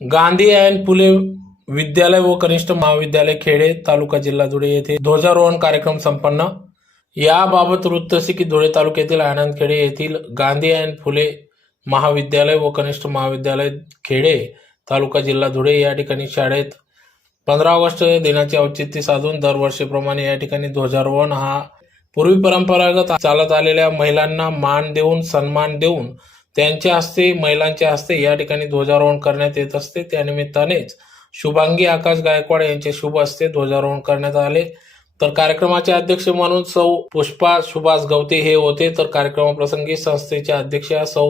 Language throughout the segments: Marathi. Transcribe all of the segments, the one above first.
गांधी अँड फुले विद्यालय व कनिष्ठ महाविद्यालय खेडे तालुका जिल्हा धुळे येथे ध्वजारोहण कार्यक्रम संपन्न. याबाबत वृत्त असे की धुळे तालुक्यातील आनंद खेडे येथील गांधी अँड फुले महाविद्यालय व कनिष्ठ महाविद्यालय खेडे तालुका जिल्हा धुळे या ठिकाणी शाळेत पंधरा ऑगस्ट दिनाचे औचित्य साधून दरवर्षीप्रमाणे या ठिकाणी ध्वजारोहण हा पूर्वी परंपरागत चालत आलेल्या महिलांना मान देऊन सन्मान देऊन त्यांच्या हस्ते महिलांच्या हस्ते या ठिकाणी ध्वजारोहण करण्यात येत असते. त्यानिमित्तानेच शुभांगी आकाश गायकवाड यांच्या शुभ हस्ते ध्वजारोहण करण्यात आले. तर कार्यक्रमाचे अध्यक्ष म्हणून सौ पुष्पा सुभाष गवते हे होते. तर कार्यक्रमाप्रसंगी संस्थेचे अध्यक्ष सौ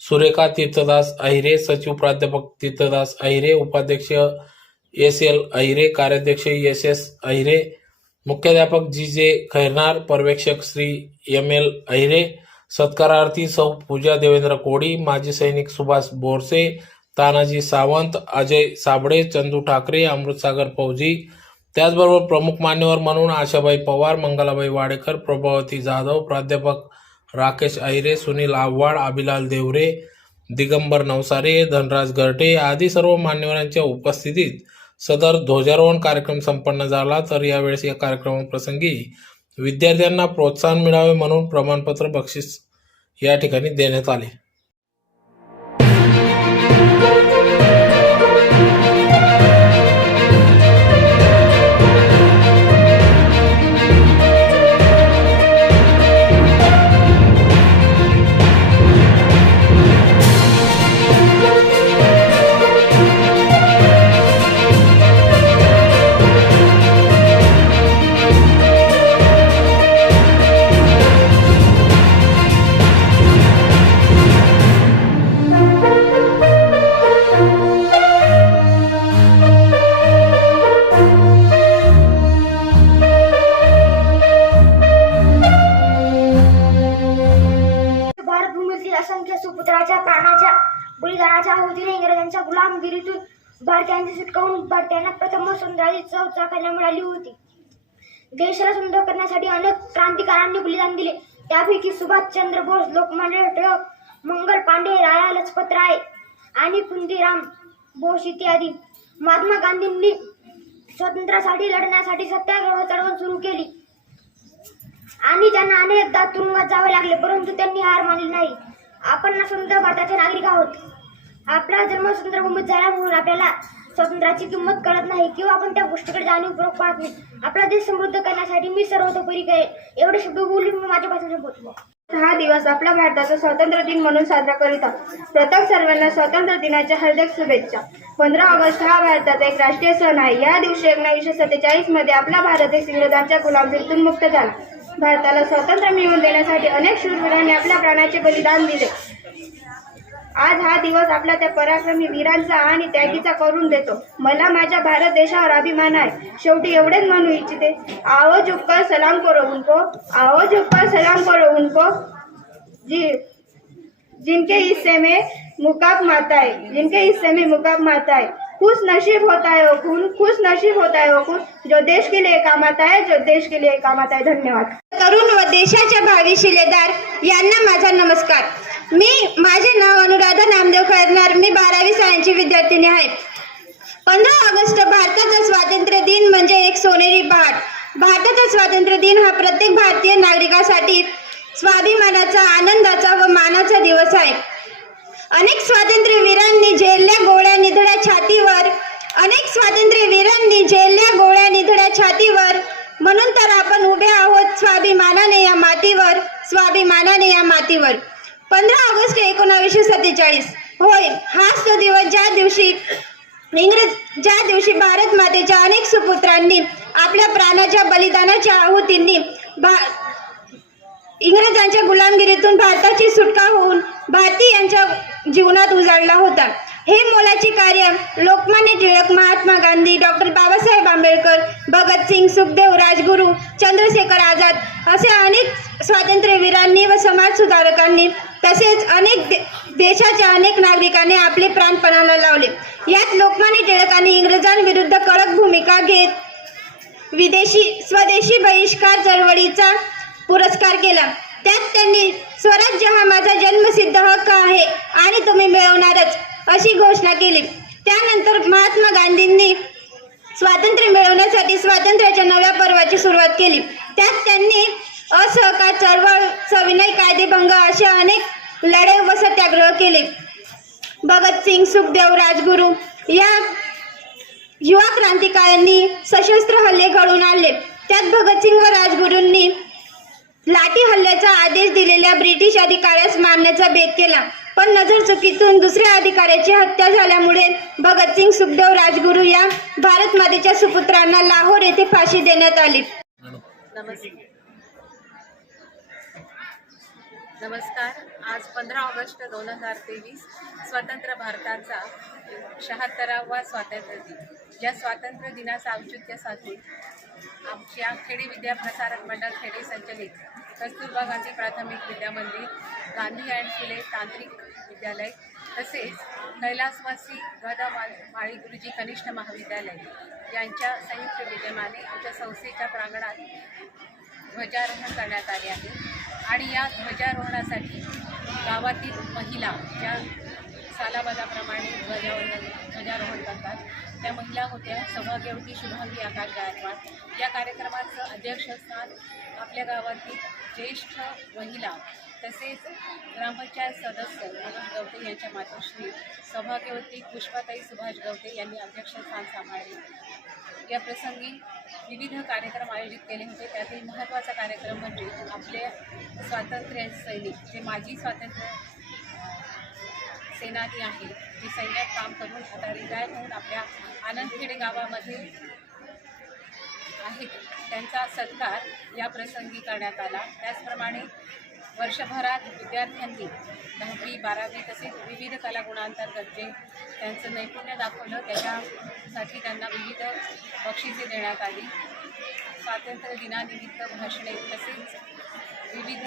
सुरेखा तीर्थदास अहिरे सचिव प्राध्यापक तीर्थदास अहिरे उपाध्यक्ष एस एल अहिरे कार्याध्यक्ष एस एस अहिरे मुख्याध्यापक जी जे खैरनार पर्यवेक्षक श्री एम एल अहिरे सत्कारार्थी सौ पूजा देवेंद्र कोडी माजी सैनिक सुभाष बोरसे तानाजी सावंत अजय साबळे चंदू ठाकरे अमृतसागर फौजी. त्याचबरोबर प्रमुख मान्यवर म्हणून आशाबाई पवार मंगलाबाई वाडेकर प्रभावती जाधव प्राध्यापक राकेश अहिरे सुनील आव्हाड अभिलाल देवरे दिगंबर नवसारे धनराज गर्टे आदी सर्व मान्यवरांच्या उपस्थितीत सदर ध्वजारोहण कार्यक्रम संपन्न झाला. तर यावेळेस या कार्यक्रमाप्रसंगी विद्यार्थ्यांना प्रोत्साहन मिळावे म्हणून प्रमाणपत्र बक्षीस या ठिकाणी देण्यात आले. इंग्रजांच्या गुलामगिरीतून भारतीयांची सुटकावून भारतीयांना प्रथम सुंदराची चव चाकायला मिळाली होती. देशाला सुंदर करण्यासाठी अनेक क्रांतिकारांनी बलिदान दिले. त्यापैकी सुभाषचंद्र बोस लोकमान्य टिळक मंगल पांडे राया लजपत राय आणि कुंतीराम बोस इत्यादी. महात्मा गांधींनी स्वातंत्र्यासाठी लढण्यासाठी सत्याग्रह चळवळ सुरू केली. आणि त्यांना अनेकदा तुरुंगात जावे लागले परंतु त्यांनी हार मानली नाही. आपण स्वतंत्र भारताचे नागरिक आहोत. आपला जन्म स्वतंत्रभूमीत झाला म्हणून आपल्याला स्वातंत्र्याची किंमत कळत नाही किंवा आपण त्या गोष्टीकडे जाणीवपूर्वक पाहत नाही. आपला देश समृद्ध करण्यासाठी मी सर्वतोपरी करेल एवढे शब्द बोलून मी माझ्या संपवतो हा दिवस आपला भारताचा स्वातंत्र्य दिन म्हणून साजरा करीत आहोत. प्रथम सर्वांना स्वातंत्र्य दिनाच्या हार्दिक शुभेच्छा. पंधरा ऑगस्ट हा भारताचा एक राष्ट्रीय सण आहे. या दिवशी एकोणीसशे सत्तेचाळीसमध्ये आपला भारत देश इंग्रजांच्या गुलामगिरीतून मुक्त झाला. भारताला स्वातंत्र्य मिळवून देण्यासाठी अनेक शूरवीरांनी आपल्या प्राणाचे बलिदान दिले. आज हा दिवस आपला त्या पराक्रमी वीरांचा आणि त्यागीचा करून देतो. मला माझ्या भारत देशावर अभिमान आहे. शेवटी एवढेच म्हणू इच्छिते. आओ झुककर सलाम करो उनको. आओ झुककर सलाम करो उनको. जी जिनके हिस्से में मुकाब माता है जिनके हिस्से में मुकाब माता है खुश नसीब होता है खून खुश नसीब होता है खून। जो देश के लिए काम आता है जो देश के लिए काम आता है। धन्यवाद। तरुण व देशाच्या भावी शिलेदार यांना माझा नमस्कार. मी माझे नाव अनुराधा नामदेव खैरनार मी बारावी सायन्सची विद्यार्थिनी आहे. पंधरा ऑगस्ट भारताचा स्वातंत्र्य दिन म्हणजे एक सोनेरी पहाट भारताचा स्वातंत्र्य दिन हा प्रत्येक भारतीय नागरिकासाठी स्वाभिमानाचा आनंदाचा व मानाचा दिवस आहे. अनेक स्वातंत्र्यवीरांनी झेलल्या गोळ्या निधड्या छात इंग्रज ज्या दिवशी भारत मातेच्या अनेक सुपुत्रांनी आपल्या प्राणाच्या बलिदानाच्या आहुतींनी भा इंग्रजांच्या गुलामगिरीतून भारताची सुटका होऊन भारतीयांच्या जीवनात उजाडला होता. हे मोलाचे कार्य लोकमान्य टिळक महात्मा गांधी डॉक्टर बाबासाहेब आंबेडकर भगतसिंग सुखदेव राजगुरू चंद्रशेखर आझाद असे अनेक स्वातंत्र्यवीरांनी व समाज सुधारकांनी तसेच अनेक दे- देशाच्या अनेक नागरिकांनी आपले प्राण पणाला लावले. यात लोकमान्य टिळकांनी इंग्रजांविरुद्ध कडक भूमिका घेत विदेशी स्वदेशी बहिष्कार चळवळीचा पुरस्कार केला. त्यात त्यांनी स्वराज्य हा माझा जन्मसिद्ध हक्क आहे आणि तुम्ही मिळवणारच अशी घोषणा केली. त्यानंतर महात्मा गांधींनी स्वातंत्र्य मिळवण्यासाठी स्वातंत्र्याच्या नव्या पर्वाची सुरुवात केली. त्यात त्यांनी असहकार चळवळ सविनय कायदेभंग अशा अनेक लढाई व सत्याग्रह केले. भगतसिंग सुखदेव राजगुरू या युवा क्रांतिकारांनी सशस्त्र हल्ले घडवून आणले. त्यात भगतसिंग व राजगुरूंनी लाठी हल्ल्याचा आदेश दिलेल्या ब्रिटिश अधिकाऱ्यास मारण्याचा बेत केला. पण नजर चुकीतून दुसऱ्या अधिकाऱ्याची हत्या झाल्यामुळे भगतसिंग सुखदेव राजगुरू या भारत मातेच्या सुपुत्रांना लाहोर येथे फाशी देण्यात आली. नमस्कार. आज पंधरा ऑगस्ट दोन हजार तेवीस स्वतंत्र भारताचा शहात्तरावा स्वातंत्र्य दिन. या स्वातंत्र्य दिनाचं औचित्य साधून आमच्या खेडी विद्या प्रसारक मंडळ खेडे संचलित कस्तुरबा गांधी प्राथमिक विद्यामंदिर गांधी अँड फुले तांत्रिक विद्यालय तसेच कैलासवासी गदा मा- माळी गुरुजी कनिष्ठ महाविद्यालय यांच्या संयुक्त विद्यमाने आमच्या संस्थेच्या प्रांगणात ध्वजारोहण करण्यात आले आहे. आणि या ध्वजारोहणासाठी गावातील महिला ज्या सालाबादाप्रमाणे ध्वजारोहण ध्वजारोहण करतात त्या महिला होत्या सौभाग्यवती शुभांगी आकाश गायकवाड. या कार्यक्रमाचं अध्यक्षस्थान आपल्या गावातील ज्येष्ठ महिला तसेच ग्रामपंचायत सदस्य मनोज गवते यांच्या मातोश्री सौभाग्यवती पुष्पाताई सुभाष गवते यांनी अध्यक्षस्थान सांभाळले. या प्रसंगी विविध कार्यक्रम आयोजित केले होते. त्यातील महत्त्वाचा कार्यक्रम म्हणजे आपले स्वातंत्र्य सैनिक जे माजी स्वातंत्र्य सेनानी आहेत जे सैन्यात काम करून आता रिटायर होऊन आपल्या आनंदखेडे गावामध्ये आहेत. त्यांचा सत्कार या प्रसंगी करण्यात आला. त्याचप्रमाणे वर्षभरात विद्यार्थ्यांनी दहावी बारावी तसेच विविध कलागुणांतर्गत जे त्यांचं नैपुण्य दाखवलं त्याच्यासाठी त्यांना विविध बक्षिसे देण्यात आली. स्वातंत्र्य दिनानिमित्त भाषणे तसेच विविध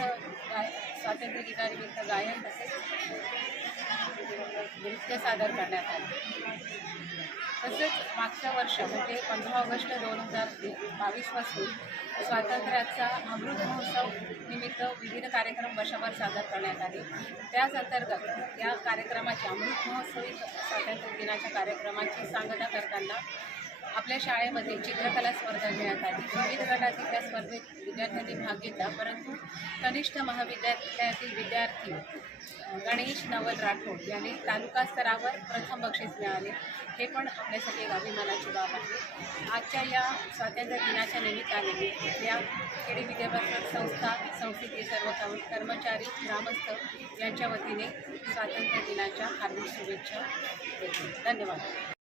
गाय स्वातंत्र्य दिनानिमित्त गायन तसेच नृत्य सादर करण्यात आले. तसेच मागचं वर्ष म्हणजे पंधरा ऑगस्ट दोन हजार बावीसपासून स्वातंत्र्याचा अमृत महोत्सव निमित्त विविध कार्यक्रम वर्षभर सादर करण्यात आले. त्याच अंतर्गत या कार्यक्रमाची अमृत महोत्सवी स्वातंत्र्य दिनाच्या कार्यक्रमाची सांगता करताना आपल्या शाळेमध्ये चित्रकला स्पर्धा घेण्यात आली विविध गटातील त्या स्पर्धेत विद्यार्थ्यांनी भाग घेतला परंतु कनिष्ठ महाविद्यालयातील विद्यार्थी गणेश नवल राठोड यांनी तालुका स्तरावर प्रथम बक्षीस मिळाले. हे पण आपल्यासाठी एक अभिमानाची बाब आहे. आजच्या या स्वातंत्र्य दिनाच्या निमित्ताने या खेडे विद्याभ्यास संस्था संस्थेचे सर्व कर्मचारी ग्रामस्थ यांच्या वतीने स्वातंत्र्य दिनाच्या हार्दिक शुभेच्छा देते. धन्यवाद.